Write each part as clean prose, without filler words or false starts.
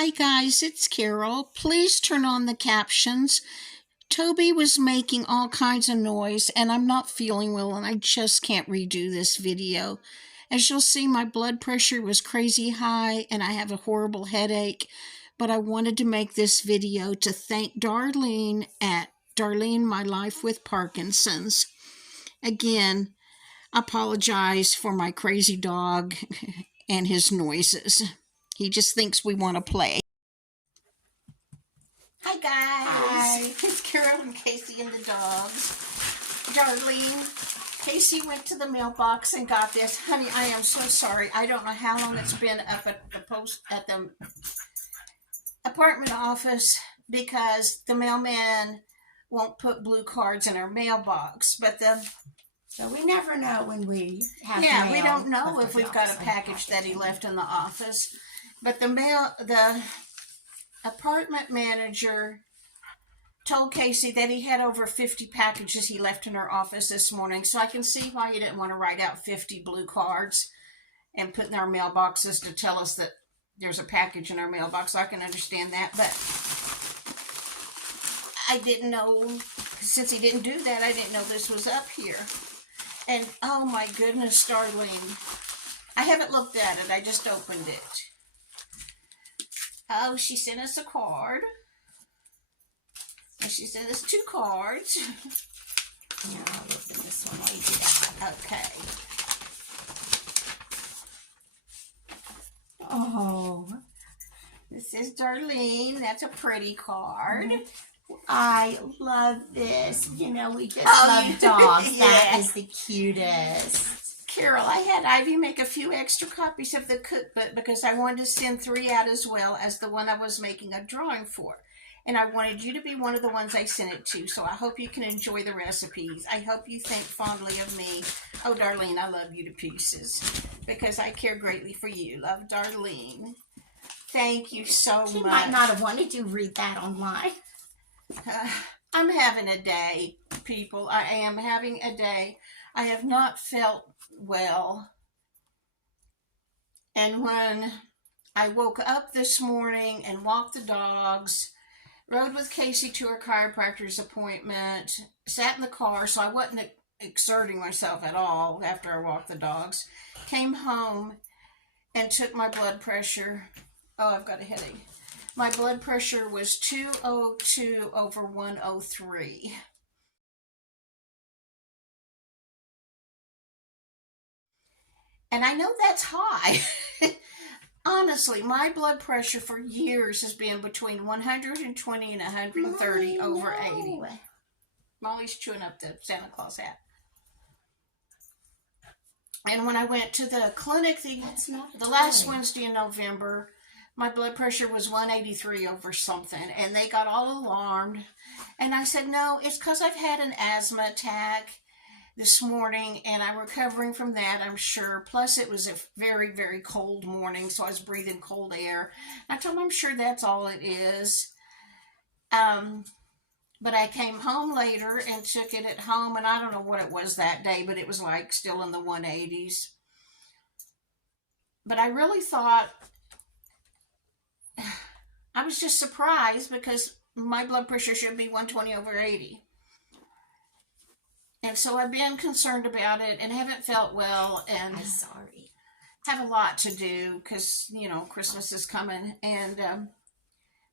Hi guys, it's Carol. Please turn on the captions. Toby was making all kinds of noise and I'm not feeling well and I just can't redo this video. As you'll see, my blood pressure was crazy high and I have a horrible headache, but I wanted to make this video to thank Darlene at Darlene My Life with Parkinson's. Again, apologize for my crazy dog and his noises. He just thinks we want to play. Hi guys. Hi. It's Carol and Casey and the dogs. Darlene, Casey went to the mailbox and got this. Honey, I am so sorry. I don't know how long it's been up at the apartment office because the mailman won't put blue cards in our mailbox. So we never know when we have yeah, mail we don't know left if at we've the got a office. package that he left in the office. But the apartment manager told Casey that he had over 50 packages he left in her office this morning. So I can see why he didn't want to write out 50 blue cards and put in our mailboxes to tell us that there's a package in our mailbox. I can understand that, but I didn't know, since he didn't do that, I didn't know this was up here. And oh my goodness, Darlene, I haven't looked at it. I just opened it. Oh, she sent us a card. And she sent us 2 cards. Yeah, I'll look at this one while you do that. Okay. Oh, This is Darlene. That's a pretty card. I love this. You know, we just Oh, love dogs. yeah. That is the cutest. Carol, I had Ivy make a few extra copies of the cookbook because I wanted to send 3 out as well as the one I was making a drawing for. And I wanted you to be one of the ones I sent it to. So I hope you can enjoy the recipes. I hope you think fondly of me. Oh, Darlene, I love you to pieces because I care greatly for you. Love, Darlene. Thank you so She much. might not have wanted to read that online. I'm having a day, people. I am having a day. I have not felt well. And when I woke up this morning and walked the dogs, rode with Casey to her chiropractor's appointment, sat in the car, so I wasn't exerting myself at all after I walked the dogs, came home and took my blood pressure. Oh, I've got a headache. My blood pressure was 202 over 103. And I know that's high. Honestly, my blood pressure for years has been between 120 and 130 over 80. Molly's chewing up the Santa Claus hat. And when I went to the clinic the last Wednesday in November, my blood pressure was 183 over something, and they got all alarmed. And I said, no, it's because I've had an asthma attack this morning, and I'm recovering from that, I'm sure. Plus, it was a very, very cold morning, so I was breathing cold air. I told them I'm sure that's all it is. But I came home later and took it at home, and I don't know what it was that day, but it was like still in the 180s. But I really thought, I was just surprised because my blood pressure should be 120 over 80. And so I've been concerned about it and haven't felt well and I'm sorry. have a lot to do because, you know, Christmas is coming. And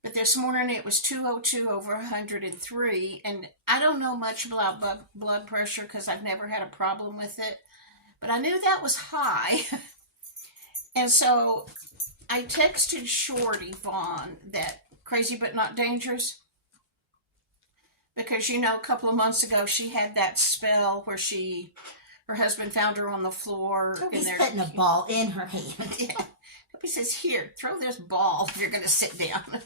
but this morning it was 202 over 103. And I don't know much about blood pressure because I've never had a problem with it. But I knew that was high. And so I texted Shorty Vaughn that Crazy But Not Dangerous. Because, you know, a couple of months ago, she had that spell where her husband found her on the floor. Toby's putting a ball in her hand. Yeah. Toby says, here, throw this ball if you're going to sit down.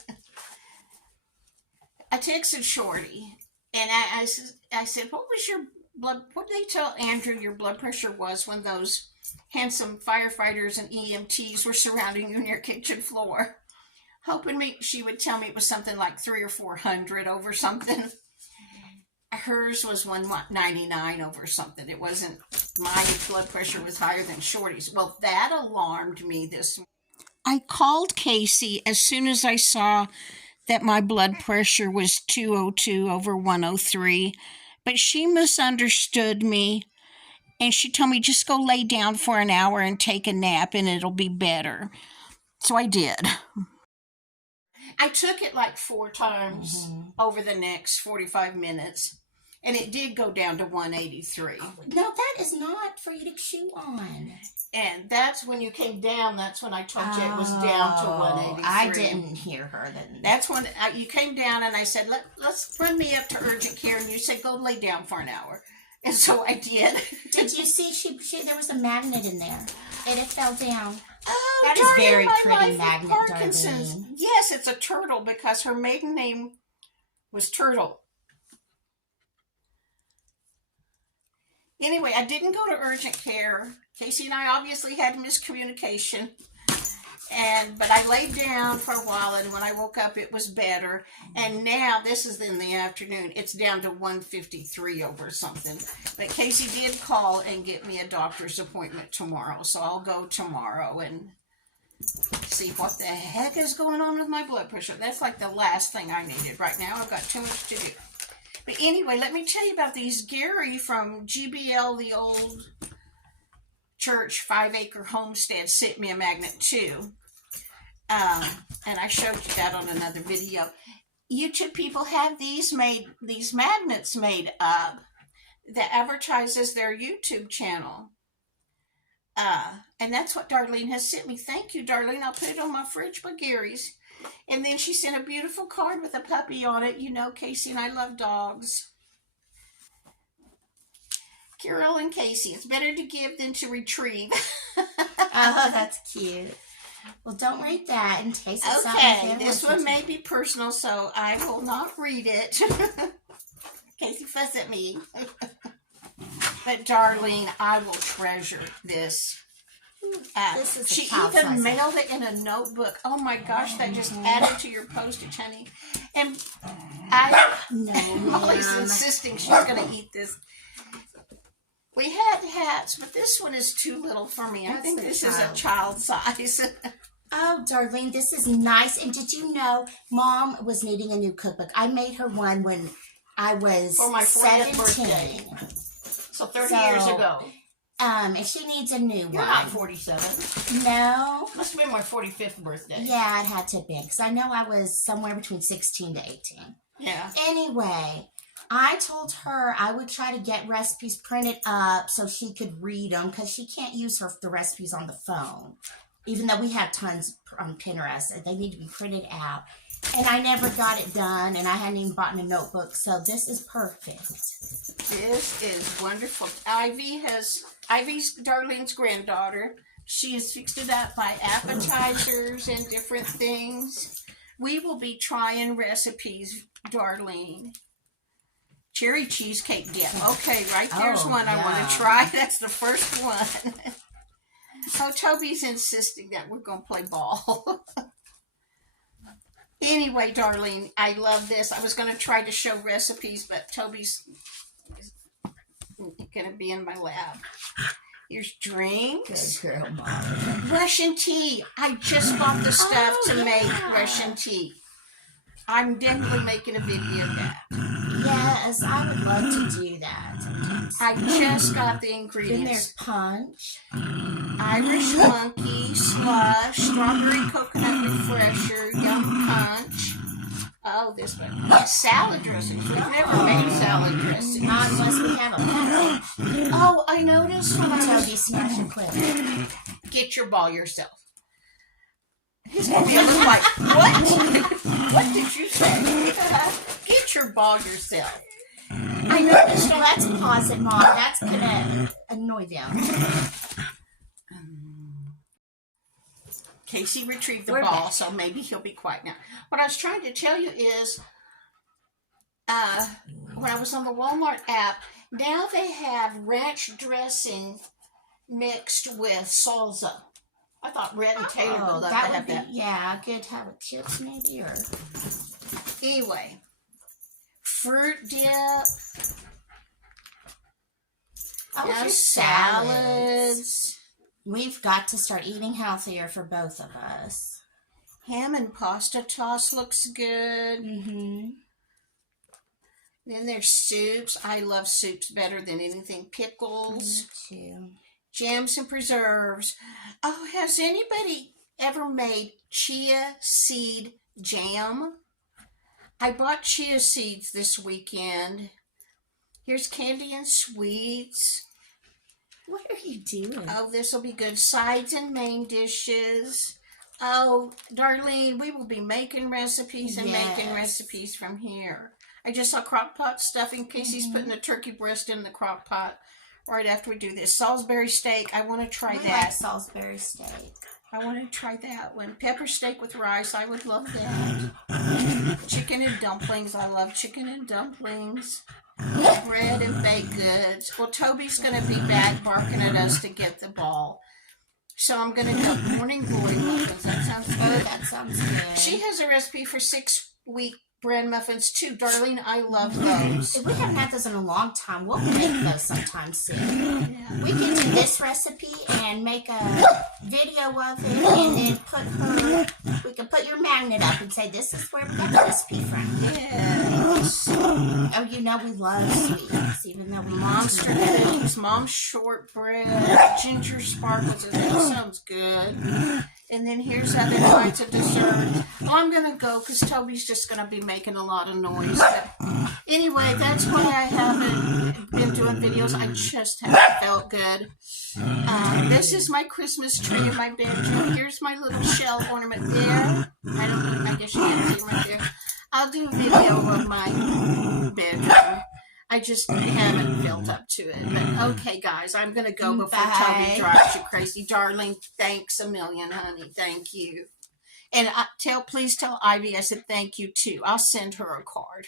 I texted Shorty, and I said, what did they tell Andrew your blood pressure was when those handsome firefighters and EMTs were surrounding you on your kitchen floor? Hoping she would tell me it was something like 300 or 400 over something. Hers was 199 over something. It wasn't, my blood pressure was higher than Shorty's. Well, that alarmed me this morning. I called Casey as soon as I saw that my blood pressure was 202 over 103, but she misunderstood me and she told me just go lay down for an hour and take a nap and it'll be better. So I did. I took it like 4 times over the next 45 minutes, and it did go down to 183. No, that is not for you to chew on. And that's when you came down. That's when I told you it was down to 183. I didn't hear her then. That's when you came down, and I said, let's run me up to urgent care. And you said, go lay down for an hour. And so I did. Did you see there was a magnet in there, and it fell down? Oh, that is very pretty magnet, Parkinson's. Darlene. Yes, it's a turtle because her maiden name was Turtle. Anyway, I didn't go to urgent care. Casey and I obviously had miscommunication. But I laid down for a while, and when I woke up, it was better. And now, this is in the afternoon, it's down to 153 over something. But Casey did call and get me a doctor's appointment tomorrow, so I'll go tomorrow and see what the heck is going on with my blood pressure. That's like the last thing I needed right now. I've got too much to do. But anyway, let me tell you about these. Gary from GBL, the old church 5-acre homestead, sent me a magnet too. And I showed you that on another video. YouTube people have these magnets made up that advertises their YouTube channel. And that's what Darlene has sent me. Thank you, Darlene. I'll put it on my fridge by Gary's. And then she sent a beautiful card with a puppy on it. You know, Casey and I love dogs. Carol and Casey, it's better to give than to retrieve. Oh, that's cute. Well, don't read that and taste it. Okay, this one may be personal, so I will not read it. Casey fuss at me. But Darlene, I will treasure this. She even mailed it in a notebook. Oh my gosh, that just added to your postage, honey. And Molly's insisting she's going to eat this. We had hats, but this one is too little for me. I think this is a child size. Oh, Darlene, this is nice. And did you know Mom was needing a new cookbook? I made her one when I was for my 17. Birthday. So 30 years ago. And she needs a new one. You're not 47. No. Must have been my 45th birthday. Yeah, it had to be. Because I know I was somewhere between 16 to 18. Yeah. Anyway, I told her I would try to get recipes printed up so she could read them. Because she can't use the recipes on the phone. Even though we have tons on Pinterest. They need to be printed out. And I never got it done. And I hadn't even bought a notebook. So this is perfect. This is wonderful. Ivy's Darlene's granddaughter. She has fixed it up by appetizers and different things. We will be trying recipes, Darlene. Cherry cheesecake dip. Okay, right there's one I want to try. That's the first one. Oh, Toby's insisting that we're going to play ball. Anyway, Darlene, I love this. I was going to try to show recipes, but Toby's going to be in my lab. Here's drinks. Good girl, Mom. Russian tea. I just bought the stuff to make Russian tea. I'm definitely making a video of that. Yes, I would love to do that. I just got the ingredients. Then there's punch. Irish monkey, slush, strawberry coconut refresher, yum punch. Oh, this one. Salad dressings. We've never made salad dressings. Not unless we have a package. Oh, I noticed when Toby, smash and quit. Get your ball yourself. His mom was like, what? What did you say? Get your ball yourself. I noticed. Well, let's pause it, Mom. That's going to annoy them. Casey retrieved the ball, so maybe he'll be quiet now. What I was trying to tell you is, when I was on the Walmart app, now they have ranch dressing mixed with salsa. I thought Red and Taylor would love to have that. Yeah, good to have with chips maybe, or... Anyway, fruit dip. Oh, Now salads. We've got to start eating healthier for both of us. Ham and pasta toss looks good. Mm-hmm. Then there's soups. I love soups better than anything. Pickles, Me too. jams, and preserves. Oh, has anybody ever made chia seed jam? I bought chia seeds this weekend. Here's candy and sweets. What are you doing? Oh, this will be good. Sides and main dishes. Oh, Darlene, we will be making recipes and making Yes. recipes from here. I just saw crock pot stuffing. Casey's putting the turkey breast in the crock pot right after we do this. Salisbury steak. I want to try We that. like Salisbury steak. I want to try that one. Pepper steak with rice. I would love that. Chicken and dumplings. I love chicken and dumplings. Bread and baked goods. Well, Toby's going to be back barking at us to get the ball. So I'm going to do morning glory muffins. That sounds Oh, good. that sounds good. She has a recipe for 6-week bread muffins too. Darlene, I love those. If we haven't had those in a long time, we'll make those sometime soon. Yeah. We can do this recipe and make a video of it, and then we can put your magnet up and say, this is where we got the recipe from. Yes. Oh, you know we love sweets, even though we Monster cookies, mom's shortbread, ginger sparkles. That sounds good. And then here's other kinds of dessert. Well, I'm going to go because Toby's just going to be making a lot of noise. But anyway, that's why I haven't been doing videos. I just haven't felt good. This is my Christmas tree in my bedroom. Here's my little shell ornament there. I guess you can't see right there. I'll do a video of my bedroom. I just haven't built up to it. But okay, guys, I'm going to go before Bye. Toby drives you crazy. Darling, thanks a million, honey. Thank you. And please tell Ivy I said thank you, too. I'll send her a card.